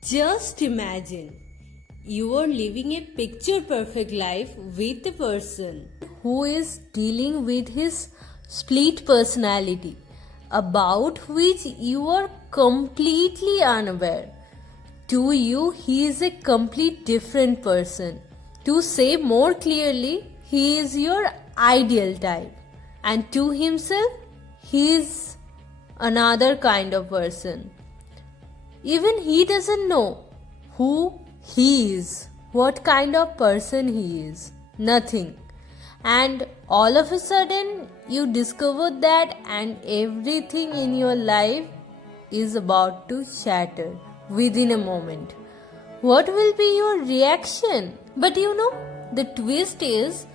Just imagine you are living a picture perfect life with a person who is dealing with his split personality, about which you are completely unaware. To you, he is a complete different person. To say more clearly, he is your ideal type. And to himself, he is another kind of person. Even he doesn't know who he is, what kind of person he is. Nothing. And all of a sudden, you discover that, and everything in your life is about to shatter within a moment. What will be your reaction? But the twist is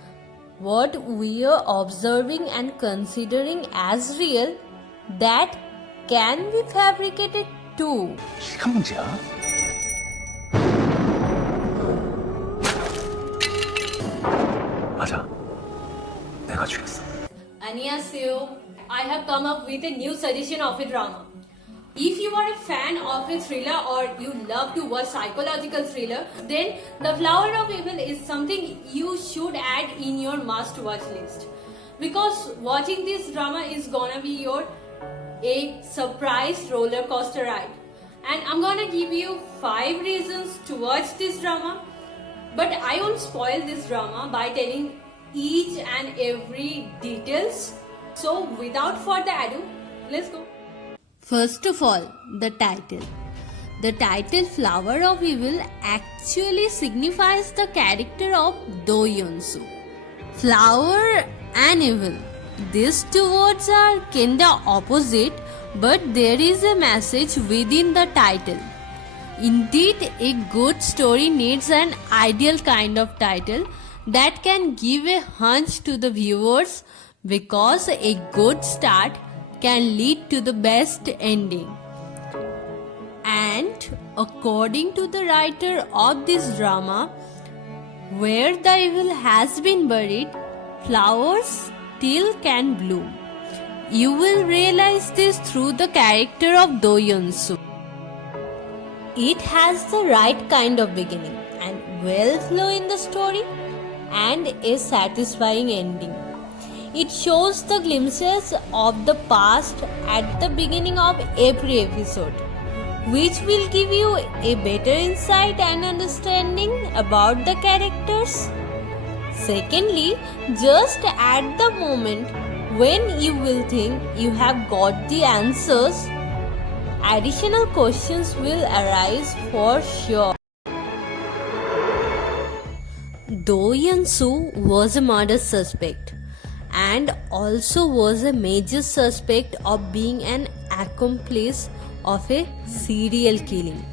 what we are observing and considering as real, that can be fabricated too. 시간 문제야. 맞아. 내가 죽였어. Annyeonghaseyo, I have come up with a new suggestion of a drama. If you are a fan of a thriller or you love to watch psychological thriller, then The Flower of Evil is something you should add in your must-watch list. Because watching this drama is gonna be a surprise roller coaster ride. And I'm gonna give you 5 reasons to watch this drama. But I won't spoil this drama by telling each and every details. So without further ado, let's go. First of all, the title. The title Flower of Evil actually signifies the character of Do Yeon-soo. Flower and evil. These two words are kinda opposite, but there is a message within the title. Indeed, a good story needs an ideal kind of title that can give a hunch to the viewers, because a good start can lead to the best ending. And according to the writer of this drama, where the evil has been buried, flowers still can bloom. You will realize this through the character of Do Yeon-soo. It has the right kind of beginning and well flow in the story and a satisfying ending. It shows the glimpses of the past at the beginning of every episode, which will give you a better insight and understanding about the characters. Secondly, just at the moment when you will think you have got the answers, additional questions will arise for sure. Do Yeon-soo was a murder suspect and also was a major suspect of being an accomplice of a serial killing.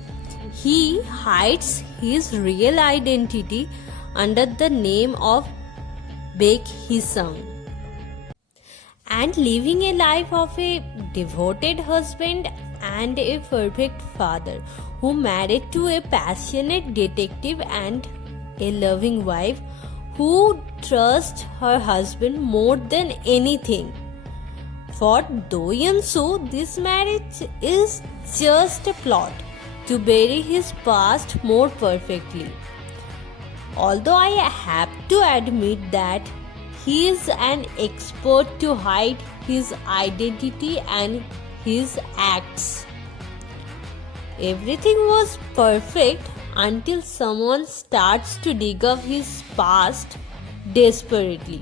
He hides his real identity under the name of Baek Hee-sung and living a life of a devoted husband and a perfect father who married to a passionate detective and a loving wife who trusts her husband more than anything. For Do Yeon-soo, this marriage is just a plot to bury his past more perfectly. Although I have to admit that he is an expert to hide his identity and his acts. Everything was perfect until someone starts to dig up his past desperately.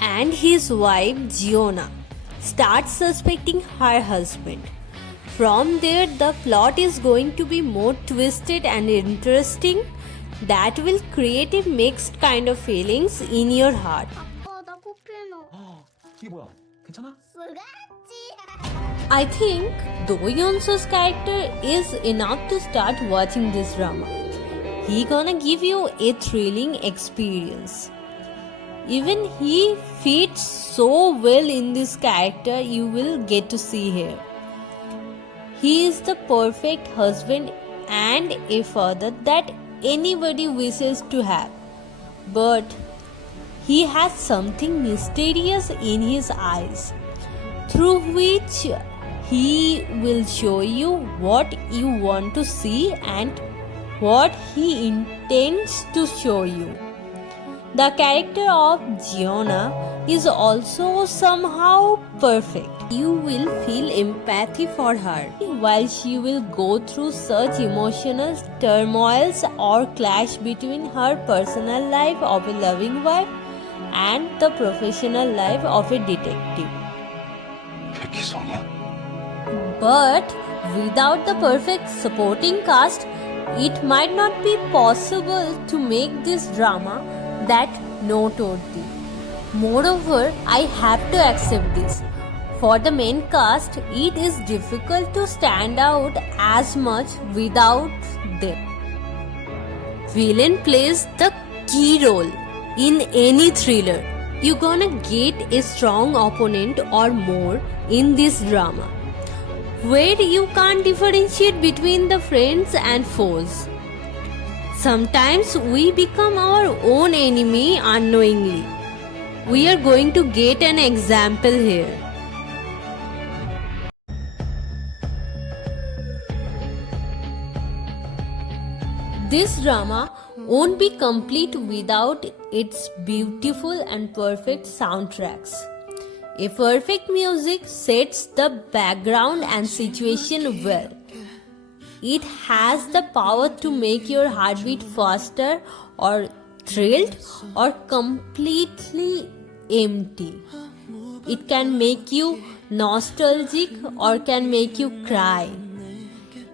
And his wife Giona starts suspecting her husband. From there, the plot is going to be more twisted and interesting, that will create a mixed kind of feelings in your heart. 나 코피노. 이게 뭐야? 괜찮아? 쓰겠지. I think Do Yeon-soo's character is enough to start watching this drama. He gonna give you a thrilling experience. Even he fits so well in this character you will get to see here. He is the perfect husband and a father that anybody wishes to have. But he has something mysterious in his eyes, through which he will show you what you want to see and what he intends to show you. The character of Giona is also somehow perfect. You will feel empathy for her while she will go through such emotional turmoils or clash between her personal life of a loving wife and the professional life of a detective. 백희성이야? But without the perfect supporting cast, it might not be possible to make this drama that noteworthy. Moreover, I have to accept this. For the main cast, it is difficult to stand out as much without them. Villain plays the key role in any thriller. You're gonna get a strong opponent or more in this drama, where you can't differentiate between the friends and foes. Sometimes we become our own enemy unknowingly. We are going to get an example here. This drama won't be complete without its beautiful and perfect soundtracks. A perfect music sets the background and situation well. It has the power to make your heartbeat faster or thrilled or completely empty. It can make you nostalgic or can make you cry.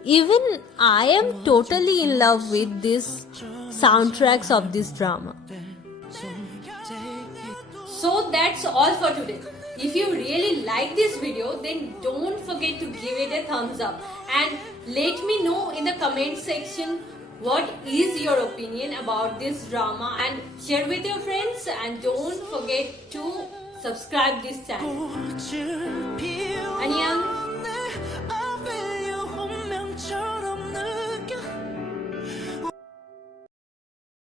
Even I am totally in love with these soundtracks of this drama. So that's all for today. If you really like this video, then don't forget to give it a thumbs up and let me know in the comment section what is your opinion about this drama, and share with your friends, and don't forget to subscribe this channel. Annyeong.